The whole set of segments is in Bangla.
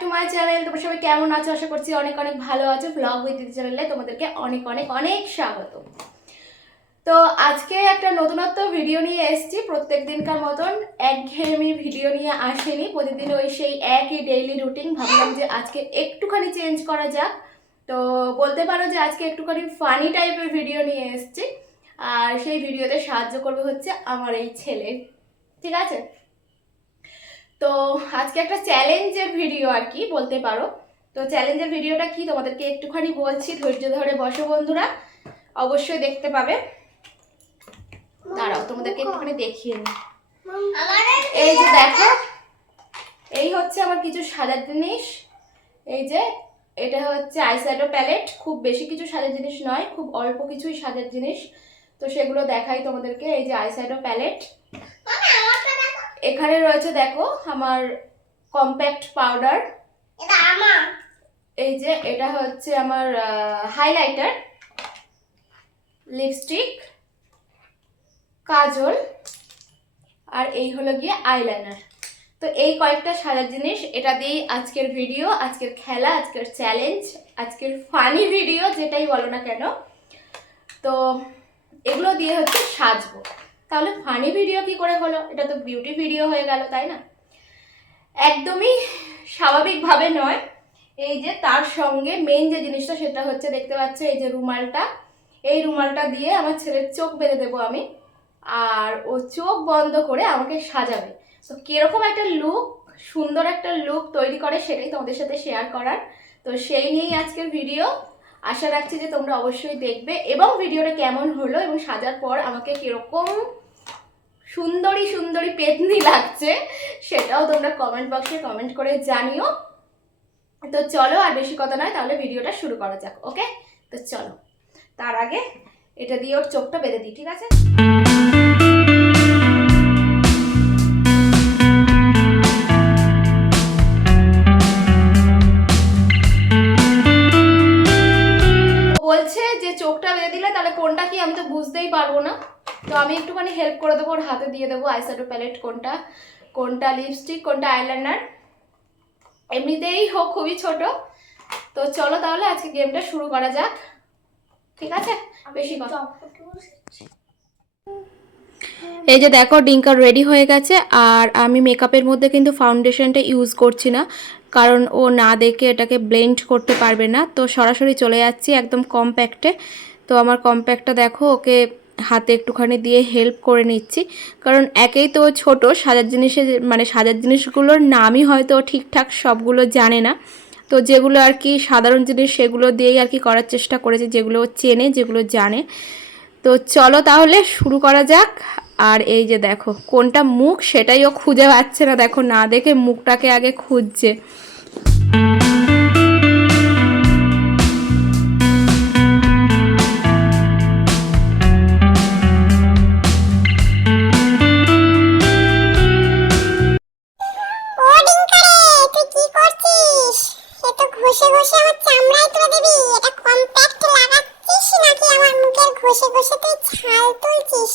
To my channel. তোমরা সবাই কেমন আছো? আশা করছি অনেক অনেক ভালো আছো। ব্লগ উইথ দিদি চ্যানেলে তোমাদেরকে অনেক অনেক অনেক স্বাগত। তো আজকে একটা নতুনত্ব ভিডিও নিয়ে এসেছি। প্রত্যেক দিনকার মতন একঘেয়েমি ভিডিও নিয়ে আসেনি, প্রতিদিন ওই সেই একই ডেইলি রুটিন। ভাবলাম যে আজকে একটুখানি চেঞ্জ করা যাক। তো বলতে পারো যে আজকে একটুখানি ফানি টাইপের ভিডিও নিয়ে এসেছি, আর সেই ভিডিওতে সাহায্য করবে হচ্ছে আমার এই ছেলে। ঠিক আছে, তো আজকে একটা চ্যালেঞ্জের ভিডিও আর কি বলতে পারো। তো চ্যালেঞ্জের ভিডিওটা কি তোমাদেরকে একটুখানি বলছি, ধৈর্য ধরে বসো বন্ধুরা, অবশ্যই দেখতে পাবে। দাঁড়াও তোমাদেরকে একটুখানি দেখিয়ে নিই। এই যে দেখো, এই হচ্ছে আমার কিছু সাজার জিনিস। এই যে এটা হচ্ছে আইশ্যাডো প্যালেট, খুব বেশি কিছু সাজার জিনিস নয়, খুব অল্প কিছুই সাজার জিনিস। তো সেগুলো দেখাই তোমাদেরকে। এই যে আইশ্যাডো প্যালেট, এখানে রয়েছে দেখো আমার কম্প্যাক্ট পাউডার, এই যে এটা হচ্ছে আমার হাইলাইটার, লিপস্টিক, কাজল, আর এই হলো গিয়ে আইলাইনার। তো এই কয়েকটা সাজার জিনিস, এটা দিয়েই আজকের ভিডিও, আজকের খেলা, আজকের চ্যালেঞ্জ, আজকের ফানি ভিডিও, যেটাই বলো না কেন। তো এগুলো দিয়ে হচ্ছে সাজবো। তাহলে ফানি ভিডিও কি করে হলো? এটা তো বিউটি ভিডিও হয়ে গেল, তাই না? একদমই স্বাভাবিকভাবে নয়। এই যে তার সঙ্গে মেইন যে জিনিসটা সেটা হচ্ছে, দেখতে পাচ্ছ এই যে রুমালটা, এই রুমালটা দিয়ে আমার ছেলের চোখ বেঁধে দেবো আমি, আর ও চোখ বন্ধ করে আমাকে সাজাবে। তো কিরকম একটা লুক, সুন্দর একটা লুক তৈরি করে, সেটাই তোমাদের সাথে শেয়ার করার। তো সেই নিয়েই আজকের ভিডিও। আশা রাখছি যে তোমরা অবশ্যই দেখবে, এবং ভিডিওটা কেমন হলো এবং সাজার পর আমাকে কিরকম সুন্দরী সুন্দরী পেতনি লাগছে সেটাও তোমরা কমেন্ট বক্সে কমেন্ট করে জানিও। তো চলো, আর বেশি কথা নয়, তাহলে ভিডিওটা শুরু করা যাক। ওকে, তো চলো। তার আগে এটা দিয়ে ওর চোখটা বেঁধে দিই, ঠিক আছে? বলছে যে চোখটা বেঁধে দিলে তাহলে কোনটা কি, আমি তো বুঝতেই পারবো না। তো আমি একটুখানি হেল্প করে দেবো, ওর হাতে দিয়ে দেবো আইশ্যাডো প্যালেট কোনটা, কোনটা লিপস্টিক, কোনটা আইলাইনার। এমনিতেই হোক খুবই ছোট। তো চলো তাহলে আজকে গেমটা শুরু করা যাক, ঠিক আছে? বেশি কথা। এই যে দেখো ডিঙ্কার রেডি হয়ে গেছে, আর আমি মেকআপের মধ্যে কিন্তু ফাউন্ডেশনটা ইউজ করছি না, কারণ ও না দেখে এটাকে ব্লেন্ড করতে পারবে না। তো সরাসরি চলে যাচ্ছি একদম কম্প্যাক্টে। তো আমার কম্প্যাক্টটা দেখো, ওকে হাতে একটুখানি দিয়ে হেল্প করে নিচ্ছি, কারণ একেই তো ছোট, সাজার জিনিসে মানে সাজার জিনিসগুলোর নামই হয়তো ঠিকঠাক সবগুলো জানে না। তো যেগুলো আর কি সাধারণ জিনিস সেগুলো দিয়েই আর কি করার চেষ্টা করেছে, যেগুলো চেনে, যেগুলো জানে। তো চলো তাহলে শুরু করা যাক। আর এই যে দেখো কোনটা মুখ সেটাই ও খুঁজে পাচ্ছে না, দেখো না দেখে মুখটাকে আগে খুঁজছে।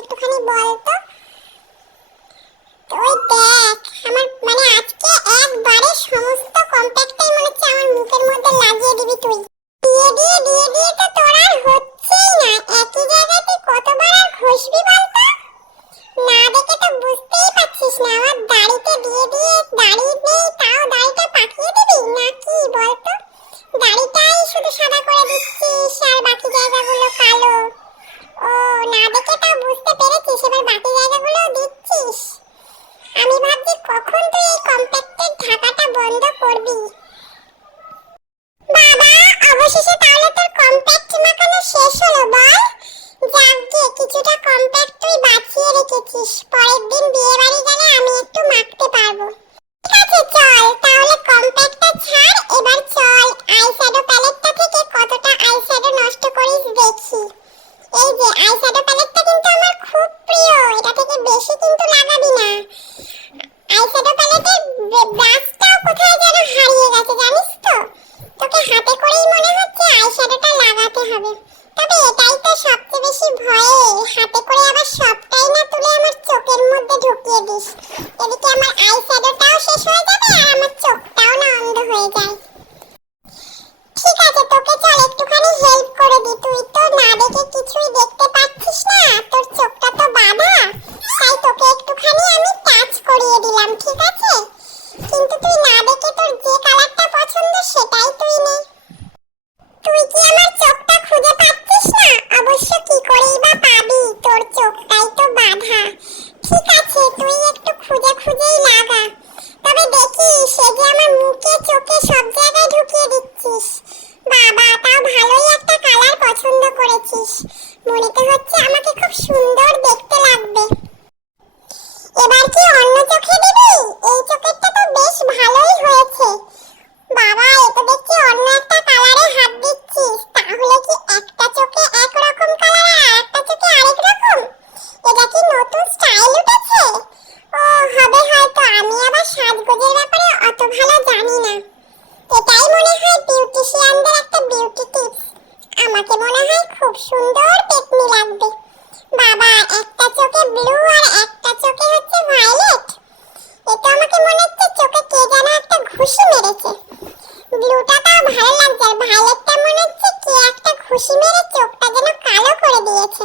একটুখানি বল তো। ওই দেখ আমার মানে আজকে একবারে সমস্ত কম্প্যাক্টটাই মনে হচ্ছে আমার মুখের মধ্যে লাগিয়ে দিবি তুই। দিয়ে তো তোর আর হচ্ছেই না, একই জায়গায় তুই কতবার আর ঘষবি বলতো? না দেখে তো বুঝতেই পারছিস না, আমার দাড়িতে দিয়ে দাড়ি নেই তাও দাড়িটা পাকিয়ে দিবি নাকি বলতো? দাড়িটাই শুধু সাদা করে দিচ্ছিস আর বাকি জায়গাগুলো কালো। ও না দেখে তো বুঝতে পেরেছিস, এবার বাকি জায়গাগুলোও দিচ্ছিস। আমি ভাবছি কখন তুই এই কম্প্যাক্টের ঢাকাটা বন্ধ করবি। বাবা অবশেষে তাহলে তোর কম্প্যাক্ট মাখানো শেষ হলো বল? যাক গিয়ে কিছুটা কম্প্যাক্ট তুই বাঁচিয়ে রেখেছিস, পরের দিন বিয়ে বাড়ি গেলে আমি একটু মাখতে পারবো। ঠিক আছে চল তাহলে কম্প্যাক্টটা ছাড়, এবার চল আইশ্যাডো প্যালেটটা থেকে কতটা আইশ্যাডো নষ্ট করিস দেখি। এই যে আইশ্যাডো প্যালেটটা কিন্তু আমার খুব প্রিয়, এটা থেকে বেশি কিন্তু লাগাবি না। আইশ্যাডো প্যালেটের ব্রাশটাও কোথায় যেন হারিয়ে গেছে জানিস তো, তোকে হাতে করেই মনে হচ্ছে আইশ্যাডোটা লাগাতে হবে। তবে এটাই তো সবচেয়ে বেশি ভয়ে, হাতে করে আবার সবটাই না তুলে আমার চোখের মধ্যে ঢুকিয়ে দিস। এদিকে আমার আইশ্যাডো ঠিক আছে? কিন্তু তুই না দেখে তোর যে কালারটা পছন্দ সেটাই তুই নে। তুই কি আমার চোখটা খুঁজে পাচ্ছিস না? অবশ্য কি করেই বা পাবি, তোর চোখটাই তো বাঁধা। ঠিক আছে, তুই একটু খুঁজে খুঁজেই লাগা। তবে দেখি সে যে আমার মুখে চোখে সব জায়গায় ঢুকিয়ে দিচ্ছিস। বাবা, তাও ভালোই একটা কালার পছন্দ করেছিস। মনে তো হচ্ছে আমাকে খুব সুন্দর দেখতে লাগবে। এবার কি অন্য চোখে দিবি? এই চোখেরটা তো বেশ ভালোই হয়েছে। বাবা, এ তো দেখছি অন্য একটা কালারে হাত দিচ্ছিস। তাহলে কি একটা চোখে একরকম কালার আর একটা চোখে আরেক রকম? এটা কি নতুন স্টাইল উঠেছে? ও হবে হয়তো। আমি আবার সাজগোজের ব্যাপারে অত ভালো জানি না। এটাই মনে হয় বিউটিশিয়ানদের একটা বিউটি টিপস। আমাকে মনে হয় খুব সুন্দর পেতনি লাগবে। বাবা, একটা চোখে ব্লু আর একটা চোখে হচ্ছে ভায়োলেট। এটা আমাকে মনে হচ্ছে চোখে কে যেন একটা ঘুষি মেরেছে। ব্লুটা তাও ভালো লাগছে, আর ভায়োলেটটা মনে হচ্ছে কে একটা ঘুষি মেরে চোখটা যেন কালো করে দিয়েছে।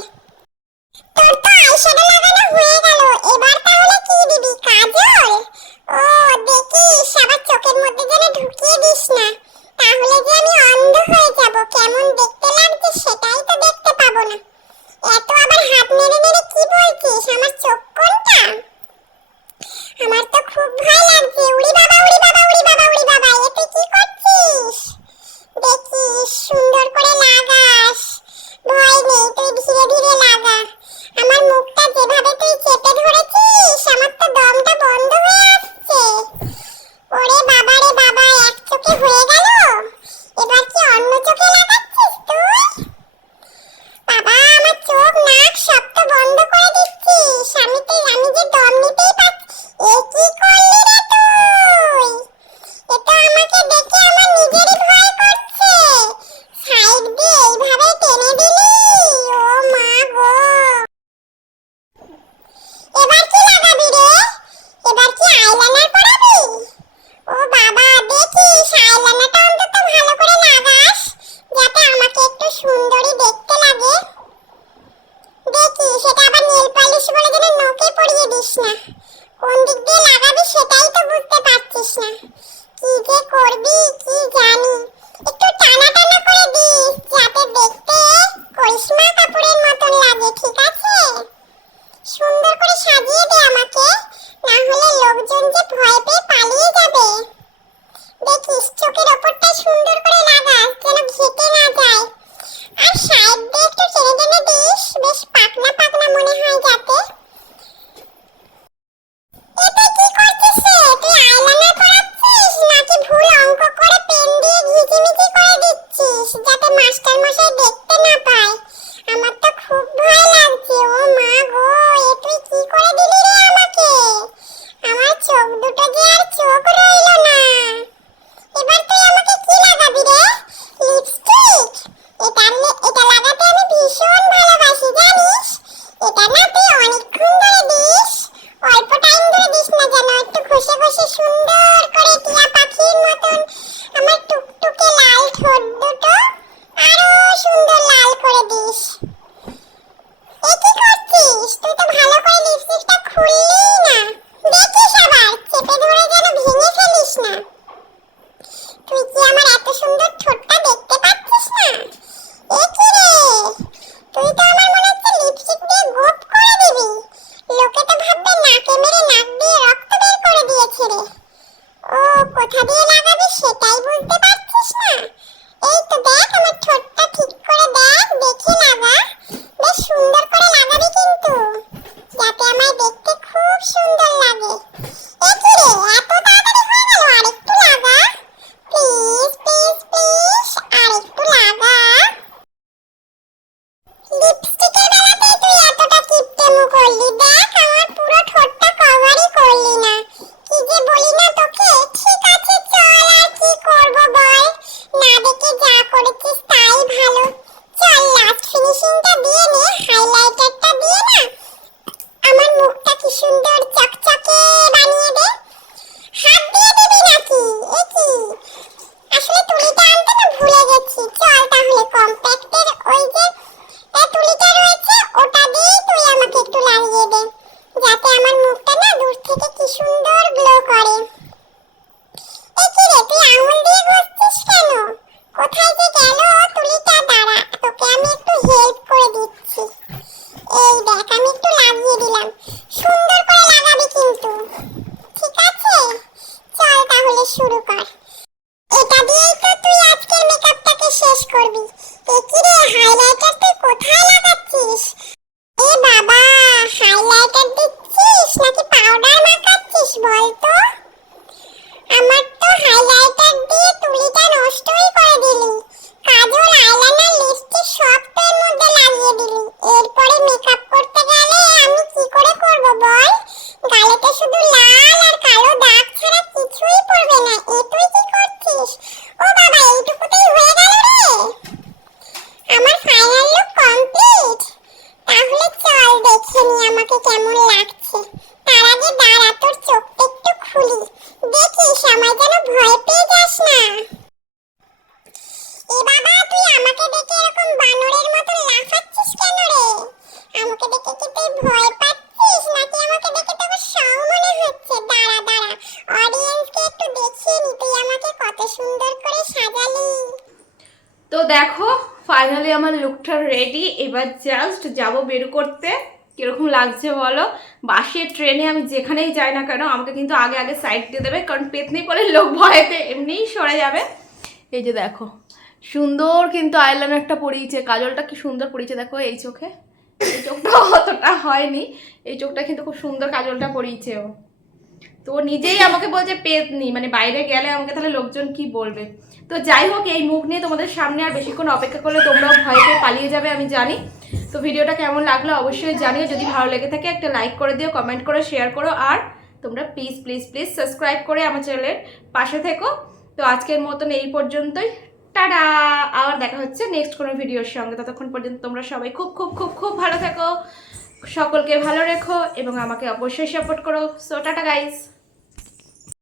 তোর তো আইশ্যাডো লাগানো হয়ে গেল, এবার তাহলে কি দিবি? কাজল? ও দেখিস আবার চোখের মধ্যে যেন ঢুকিয়ে দিস না, তাহলে যে আমি অন্ধ হয়ে যাব। কেমন দেখতে লাগছে সেটাই তো দেখতে পাবো না। এত আবার হাত নেড়ে নেড়ে কি বলছিস? আমার চোখ কোনটা? আমার তো খুব ভয় লাগছে। উড়ি বাবা, উড়ি বাবা, উড়ি বাবা, উড়ি বাবা, এ তুই কি করছিস? দেখিস সুন্দর করে লাগাস, ভয় নেই, তুই ধীরে ধীরে লাগা। আমার মুখটা যেভাবে তুই চেপে ধরেছিস, আমার তো দমটা বন্ধ হয়ে আসছে। ওরে বাবা রে বাবা, এক চোখে হয়ে গেল, এবার কি অন্য চোখে লাগাচ্ছিস তুই? বাবা, আমার চোখ নাক সব তো বন্ধ করে দিচ্ছিস। আমি যে দম নিতেই পাচ্ছি। এ কি করলি রে তুই? এ তো আমাকে দেখে আমার নিজেরই ভয় করছে। সাইড দিয়ে এইভাবে টেনে দিলি? ও মা গো! এবার কি লাগাবি রে? এবার কি আইলাইনার পরাবি? ও বাবা, দেখিস আইলাইনারটা অন্তত ভালো করে লাগাস, যাতে আমাকে একটু সুন্দরী দেখতে লাগে। দেখিস সেটা আবার নেল পলিশ বলে যেন নোকে পরিয়ে দিস না। কোন দিক দিয়ে লাগাবি সেটাই তো বুঝতে পারছিস না। কি যে করবি কি জানি। একটু টানা টানা করে দিস, যাতে দেখতে করিশ্মা কাপুরের মতন লাগে, ঠিক আছে? সুন্দর করে সাজিয়ে দে আমাকে, না হলে লোকজন যে ভয় পেয়ে পালিয়ে যাবে। দেখিস চোখের ওপরটা সুন্দর করে লাগাস, যেন ঘেটে না যায়। আর সাইড দিয়ে একটু টেনে টেনে দিস, বেশ পাকনা পাকনা মনে হয় যাতে। এটা কি করছিস রে? তুই আইলাইনার পরাচ্ছিস নাকি ভুল অঙ্ক করে পেন দিয়ে ঘিচিমিচি করে দিচ্ছিস, যাতে মাস্টার মশাই দেখতে না পায়? আমার তো খুব ভয় লাগছে। ও মা গো, এ তুই কি করে দিলি রে আমাকে? আমার চোখ দুটো যে আর চোখ রইল না। এবার তুই আমাকে কি লাগাবি রে? লিপস্টিক? এটা লাগাতে আমি ভীষণ ভালোবাসি, জানিস? এটা না তুই অনেকক্ষণ ধরে দিস, অল্প টাইম ধরে দিস না, যেন একটু ঘষে ঘষে সুন্দর করে টিয়া পাখির মতন আমার টুকটুকে লাল ঠোঁট দুটো আরো সুন্দর লাল করে দিস। এ কি করছিস? তুই তো ভালো করে লিপস্টিকটা খুললি না। দেখিস আবার চেপে ধরে যেন ভেঙে ফেলিস না। তুই কি আমার এত সুন্দর ঠোঁটটা দেখতে পাচ্ছিস না? এ কি রে, তুই তো আমার মনে হচ্ছে লিপস্টিক দিয়ে গোপ করে দিবি। লোকে তো ভাববে নাকে মেরে নাক দিয়ে রক্ত বের করে দিয়েছে রে। ও কোথা দিয়ে লাগাবি সেটাই বুঝতে পারছিস না? এই তো দেখ, আমার ঠোঁটটা ঠিক করে দেখ, দেখে লাগা। বেশ সুন্দর করে লাগাবি কিন্তু, যাতে আমায় দেখতে খুব সুন্দর লাগে। এ কি রে, এত তাড়াতাড়ি হয়ে গেল? আরেকটু লাগা প্লিজ প্লিজ প্লিজ, আরেকটু লাগা। লিপস্টিকের বেলাতেই তুই এতটা কিপটেমো করলি, দেখ আমার পুরো ঠোঁটটা কভারই করলি না। কি যে বলি না তোকে। ঠিক আছে চল। শুরু কর। এটা দিয়েই তো তুই আজকের মেকআপটাকে শেষ করবি। কি রে, হাইলাইটার তুই কোথায় লাগাচ্ছিস? এ বাবা, হাইলাইটার দিচ্ছিস নাকি পাউডার মাখাচ্ছিস বল তো? আমার তো হাইলাইটার দিয়ে তুলিটা নষ্টই করে দিলি। কাজল, আইলাইনার, লিপস্টিক সব তো এর মধ্যে লাগিয়ে দিলি। এরপরে মেকআপ করতে গেলে আমি কি করে করব বল? গালে তো শুধু লাল আর কালো দাগ ছাড়া কিছুই পড়বে না। এ তুই কি করছিস? ও বাবা, এইটুকুতেই হয়ে গেল রে? আমার ফাইনাল লুক কমপ্লিট। তাহলে চল দেখে নি আমাকে কেমন লাগছে। তার আগে দাঁড়া, তোর চোখটা একটু খুলি, দেখিস আমায় যেন ভয় পেয়ে যাস না। এ বাবা, তুই আমাকে দেখে এরকম বানরের মতো লাফাচ্ছিস কেন রে? আমাকে দেখে কি তুই ভয় পাচ্ছিস নাকি আমাকে দেখে তোকে শখ মনে হচ্ছে? দাঁড়া দাঁড়া, অডিয়েন্সকে একটু দেখিয়ে নি তুই আমাকে কত সুন্দর করে সাজালি। তো দেখো ফাইনালি আমার লুকটা রেডি। এবার জাস্ট যাব বের করতে। কিরকম লাগছে বলো? বাসে, ট্রেনে, আমি যেখানেই যাই না কেন আমাকে কিন্তু আগে আগে সাইড দিয়ে দেবে, কারণ পেতনি পরে লোক ভয়েতে এমনিই সরে যাবে। এই যে দেখো সুন্দর কিন্তু আইলাইনারটা পরিয়েছে, কাজলটা কি সুন্দর পরিয়েছে দেখো এই চোখে। এই চোখটা অতটা হয়নি, এই চোখটা কিন্তু খুব সুন্দর কাজলটা পরিয়েছে ও। তো নিজেই আমাকে বলছে পেতনি, মানে বাইরে গেলে আমাকে তাহলে লোকজন কি বলবে। তো যাই হোক, এই মুখ নিয়ে তোমাদের সামনে আর বেশিক্ষণ অপেক্ষা করলে তোমরাও ভয় পেয়ে পালিয়ে যাবে আমি জানি। তো ভিডিওটা কেমন লাগলো অবশ্যই জানিও। যদি ভালো লেগে থাকে একটা লাইক করে দিও, কমেন্ট করে শেয়ার করো, আর তোমরা প্লিজ প্লিজ প্লিজ সাবস্ক্রাইব করে আমার চ্যানেলের পাশে থেকো। তো আজকের মতন এই পর্যন্তই, টাটা। আবার দেখা হচ্ছে নেক্সট কোনো ভিডিওর সঙ্গে। ততক্ষণ পর্যন্ত তোমরা সবাই খুব খুব খুব খুব ভালো থেকো, সকলকে ভালো রেখো এবং আমাকে অবশ্যই সাপোর্ট করো। So tata guys.